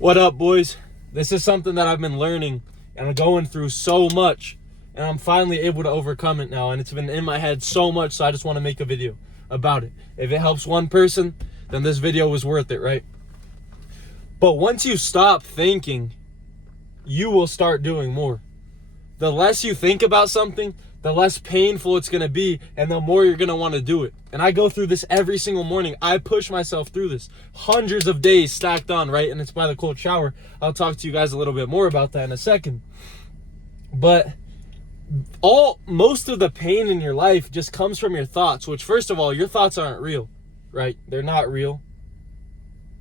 What up, boys? This is something that I've been learning and I'm going through so much, and I'm finally able to overcome it now, and it's been in my head so much, so I just want to make a video about it. If it helps one person, then this video was worth it, right? But once you stop thinking, you will start doing more. The less you think about something, the less painful it's going to be, and the more you're going to want to do it. And I go through this every single morning. I push myself through this. Hundreds of days stacked on, right? And it's by the cold shower. I'll talk to you guys a little bit more about that in a second. But most of the pain in your life just comes from your thoughts, which, first of all, your thoughts aren't real, right? They're not real.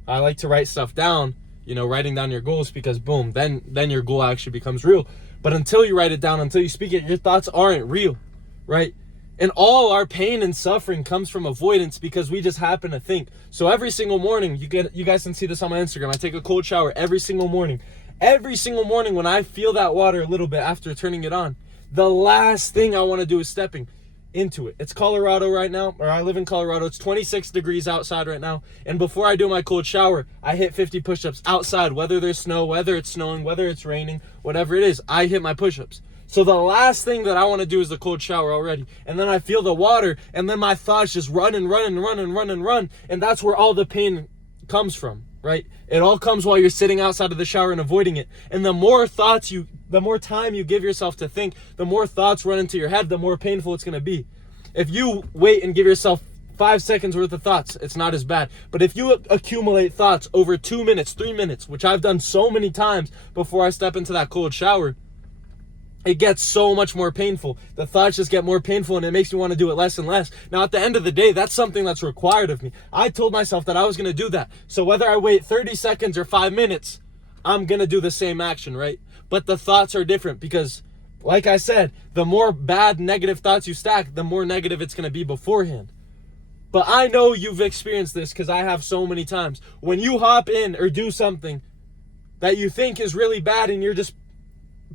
I like to write stuff down, writing down your goals, because boom, then your goal actually becomes real. But until you write it down, until you speak it, your thoughts aren't real, right? And all our pain and suffering comes from avoidance, because we just happen to think. So every single morning, you guys can see this on my Instagram, I take a cold shower every single morning. Every single morning when I feel that water a little bit after turning it on, the last thing I want to do is stepping into it. It's Colorado right now, or I live in Colorado. It's 26 degrees outside right now. And before I do my cold shower, I hit 50 push-ups outside, whether there's snow, whether it's snowing, whether it's raining, whatever it is, I hit my push-ups. So the last thing that I want to do is the cold shower already. And then I feel the water, and then my thoughts just run. And that's where all the pain comes from, right? It all comes while you're sitting outside of the shower and avoiding it. And the more time you give yourself to think, the more thoughts run into your head, the more painful it's going to be. If you wait and give yourself 5 seconds worth of thoughts, it's not as bad. But if you accumulate thoughts over 2 minutes, 3 minutes, which I've done so many times before I step into that cold shower, it gets so much more painful. The thoughts just get more painful, and it makes me want to do it less and less. Now, at the end of the day, that's something that's required of me. I told myself that I was going to do that. So whether I wait 30 seconds or 5 minutes, I'm going to do the same action, right? But the thoughts are different, because, like I said, the more bad negative thoughts you stack, the more negative it's going to be beforehand. But I know you've experienced this, because I have so many times. When you hop in or do something that you think is really bad, and you're just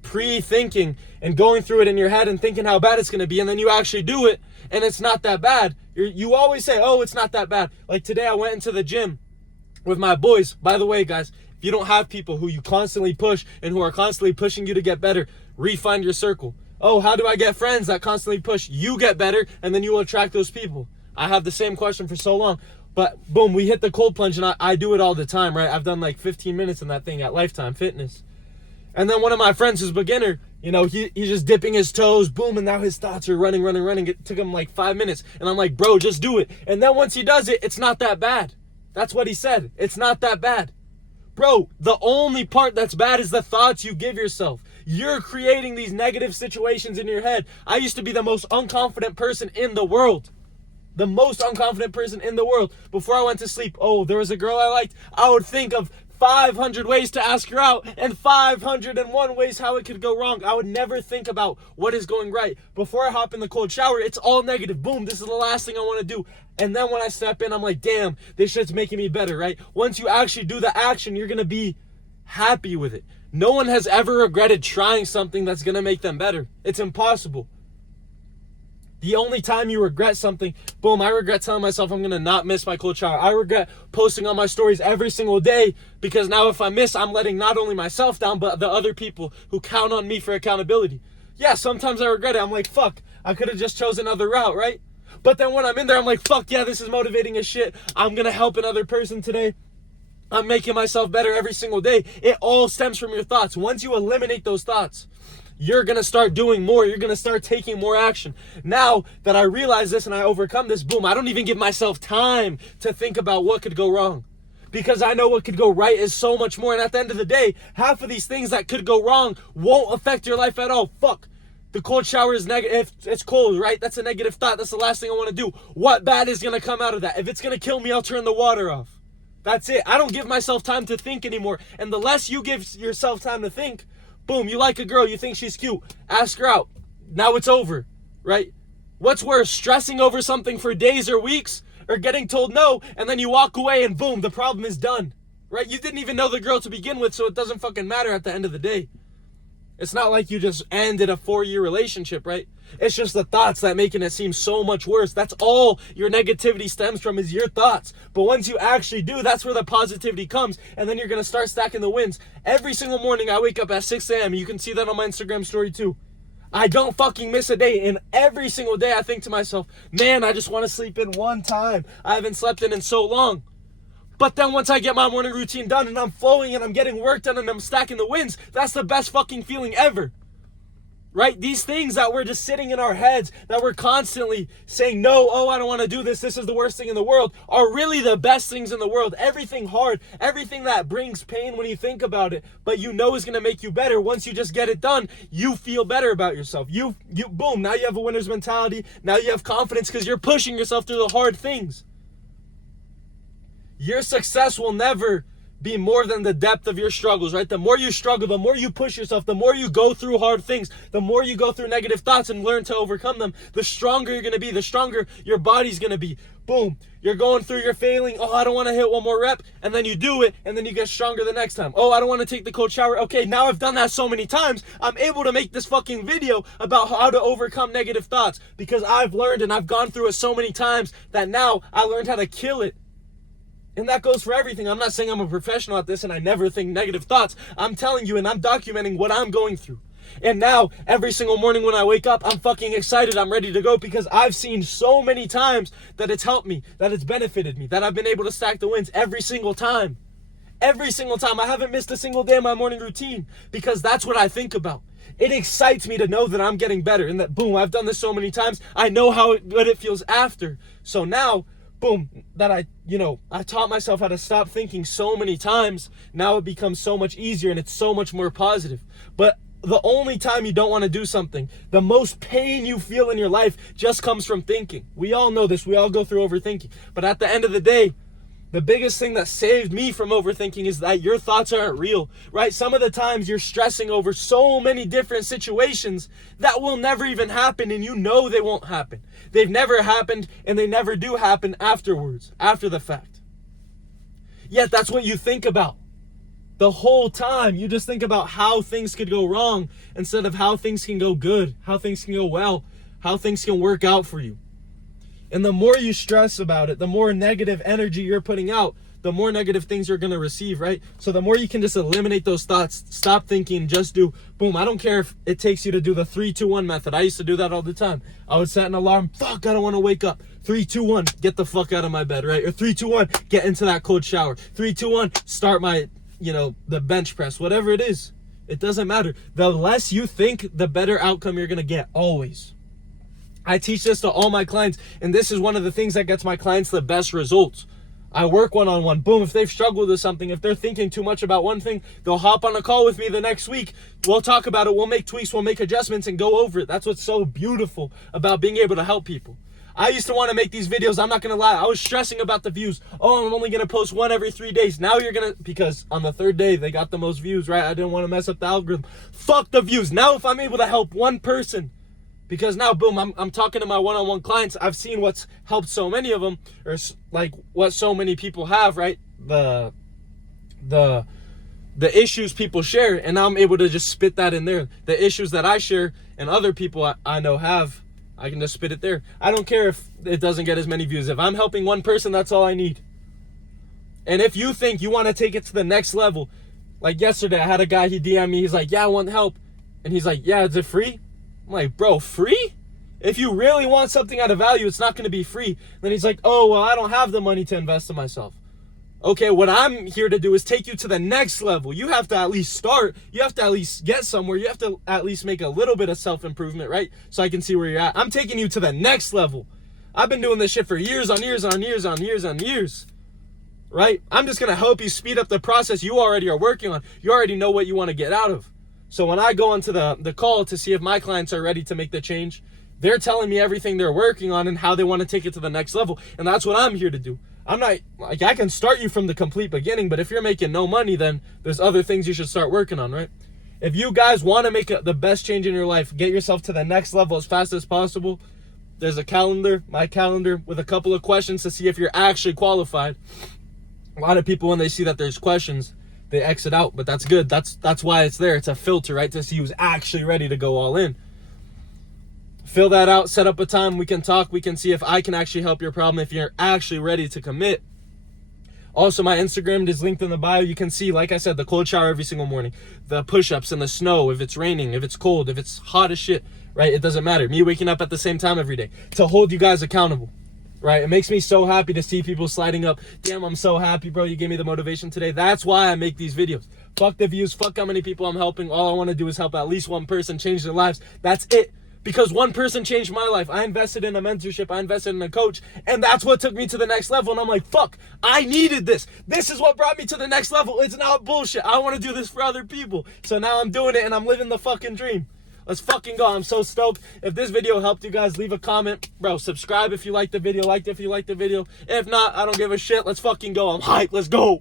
pre-thinking and going through it in your head and thinking how bad it's going to be, and then you actually do it and it's not that bad. You always say, oh, it's not that bad. Like today I went into the gym with my boys. By the way, guys, if you don't have people who you constantly push and who are constantly pushing you to get better, refine your circle. Oh, how do I get friends that constantly push? You get better, and then you will attract those people. I have the same question for so long. But boom, we hit the cold plunge, and I do it all the time, right? I've done like 15 minutes in that thing at Lifetime Fitness. And then one of my friends who's beginner, he's just dipping his toes, boom, and now his thoughts are running. It took him like 5 minutes. And I'm like, bro, just do it. And then once he does it, it's not that bad. That's what he said. It's not that bad. Bro, the only part that's bad is the thoughts you give yourself. You're creating these negative situations in your head. I used to be the most unconfident person in the world. The most unconfident person in the world. Before I went to sleep, oh, there was a girl I liked. I would think of 500 ways to ask her out and 501 ways how it could go wrong. I would never think about what is going right. Before I hop in the cold shower, it's all negative. Boom, this is the last thing I want to do. And then when I step in, I'm like, damn, this shit's making me better, right? Once you actually do the action, you're going to be happy with it. No one has ever regretted trying something that's going to make them better. It's impossible. The only time you regret something, boom, I regret telling myself I'm going to not miss my cold shower. I regret posting on my stories every single day, because now if I miss, I'm letting not only myself down, but the other people who count on me for accountability. Yeah, sometimes I regret it. I'm like, fuck, I could have just chosen another route, right? But then when I'm in there, I'm like, fuck yeah, this is motivating as shit. I'm going to help another person today. I'm making myself better every single day. It all stems from your thoughts. Once you eliminate those thoughts, you're going to start doing more. You're going to start taking more action. Now that I realize this and I overcome this, boom, I don't even give myself time to think about what could go wrong, because I know what could go right is so much more. And at the end of the day, half of these things that could go wrong won't affect your life at all. Fuck. The cold shower is negative. It's cold, right? That's a negative thought. That's the last thing I want to do. What bad is going to come out of that? If it's going to kill me, I'll turn the water off. That's it. I don't give myself time to think anymore. And the less you give yourself time to think, boom, you like a girl, you think she's cute, ask her out. Now it's over, right? What's worse, stressing over something for days or weeks, or getting told no, and then you walk away and boom, the problem is done, right? You didn't even know the girl to begin with, so it doesn't fucking matter at the end of the day. It's not like you just ended a 4-year relationship, right? It's just the thoughts that making it seem so much worse. That's all your negativity stems from, is your thoughts. But once you actually do, that's where the positivity comes. And then you're going to start stacking the wins. Every single morning I wake up at 6 a.m. You can see that on my Instagram story too. I don't fucking miss a day. And every single day I think to myself, man, I just want to sleep in one time. I haven't slept in so long. But then once I get my morning routine done and I'm flowing and I'm getting work done and I'm stacking the wins, that's the best fucking feeling ever. Right? These things that we're just sitting in our heads, that we're constantly saying, no, oh, I don't want to do this, this is the worst thing in the world, are really the best things in the world. Everything hard, everything that brings pain when you think about it, but you know is going to make you better. Once you just get it done, you feel better about yourself. You boom, now you have a winner's mentality. Now you have confidence because you're pushing yourself through the hard things. Your success will never be more than the depth of your struggles, right? The more you struggle, the more you push yourself, the more you go through hard things, the more you go through negative thoughts and learn to overcome them, the stronger you're going to be, the stronger your body's going to be. Boom. You're going through, you're failing. Oh, I don't want to hit one more rep. And then you do it, and then you get stronger the next time. Oh, I don't want to take the cold shower. Okay, now I've done that so many times, I'm able to make this fucking video about how to overcome negative thoughts because I've learned and I've gone through it so many times that now I learned how to kill it. And that goes for everything. I'm not saying I'm a professional at this and I never think negative thoughts. I'm telling you and I'm documenting what I'm going through. And now, every single morning when I wake up, I'm fucking excited. I'm ready to go because I've seen so many times that it's helped me, that it's benefited me, that I've been able to stack the wins every single time. Every single time. I haven't missed a single day of my morning routine because that's what I think about. It excites me to know that I'm getting better and that, boom, I've done this so many times. I know how good it feels after. So now, boom, that I taught myself how to stop thinking so many times. Now it becomes so much easier and it's so much more positive. But the only time you don't want to do something, the most pain you feel in your life just comes from thinking. We all know this. We all go through overthinking. But at the end of the day, the biggest thing that saved me from overthinking is that your thoughts aren't real, right? Some of the times you're stressing over so many different situations that will never even happen, and you know they won't happen. They've never happened, and they never do happen afterwards, after the fact. Yet that's what you think about. The whole time, you just think about how things could go wrong instead of how things can go good, how things can go well, how things can work out for you. And the more you stress about it, the more negative energy you're putting out, the more negative things you're going to receive, right? So the more you can just eliminate those thoughts, stop thinking, just do, boom. I don't care if it takes you to do the 3-2-1 method. I used to do that all the time. I would set an alarm. Fuck, I don't want to wake up. 3-2-1, get the fuck out of my bed, right? Or 3-2-1, get into that cold shower. 3-2-1, start my, the bench press, whatever it is. It doesn't matter. The less you think, the better outcome you're going to get, always. I teach this to all my clients, and this is one of the things that gets my clients the best results. I work one-on-one. Boom, if they've struggled with something, if they're thinking too much about one thing, they'll hop on a call with me the next week. We'll talk about it. We'll make tweaks. We'll make adjustments and go over it. That's what's so beautiful about being able to help people. I used to want to make these videos. I'm not going to lie. I was stressing about the views. Oh, I'm only going to post one every 3 days. Now you're going to, because on the third day, they got the most views, right? I didn't want to mess up the algorithm. Fuck the views. Now if I'm able to help one person, because now, boom, I'm talking to my one-on-one clients. I've seen what's helped so many of them, or like what so many people have, right? The issues people share, and now I'm able to just spit that in there. The issues that I share and other people I know have, I can just spit it there. I don't care if it doesn't get as many views. If I'm helping one person, that's all I need. And if you think you want to take it to the next level, like yesterday, I had a guy, he DM'd me, he's like, yeah, I want help. And he's like, yeah, is it free? I'm like, bro, free? If you really want something out of value, it's not going to be free. Then he's like, oh, well, I don't have the money to invest in myself. Okay, what I'm here to do is take you to the next level. You have to at least start. You have to at least get somewhere. You have to at least make a little bit of self-improvement, right? So I can see where you're at. I'm taking you to the next level. I've been doing this shit for years on years on years on years on years, right? I'm just going to help you speed up the process you already are working on. You already know what you want to get out of. So when I go onto the call to see if my clients are ready to make the change, they're telling me everything they're working on and how they want to take it to the next level. And that's what I'm here to do. I'm not, like, I can start you from the complete beginning, but if you're making no money, then there's other things you should start working on, right? If you guys want to make the best change in your life, get yourself to the next level as fast as possible, there's a calendar, my calendar, with a couple of questions to see if you're actually qualified. A lot of people, when they see that there's questions, they exit out, but that's good. That's why it's there. It's a filter, right, to see who's actually ready to go all in. Fill that out, set up a time, we can talk, we can see if I can actually help your problem, if you're actually ready to commit. Also, my Instagram is linked in the bio. You can see, like I said, the cold shower every single morning, the push-ups in the snow, if it's raining, if it's cold, if it's hot as shit, right? It doesn't matter. Me waking up at the same time every day to hold you guys accountable, right? It makes me so happy to see people sliding up. Damn, I'm so happy, bro. You gave me the motivation today. That's why I make these videos. Fuck the views. Fuck how many people I'm helping. All I want to do is help at least one person change their lives. That's it. Because one person changed my life. I invested in a mentorship. I invested in a coach. And that's what took me to the next level. And I'm like, fuck, I needed this. This is what brought me to the next level. It's not bullshit. I want to do this for other people. So now I'm doing it and I'm living the fucking dream. Let's fucking go. I'm so stoked. If this video helped you guys, leave a comment. Bro, subscribe if you liked the video. Like if you liked the video. If not, I don't give a shit. Let's fucking go. I'm hyped. Let's go.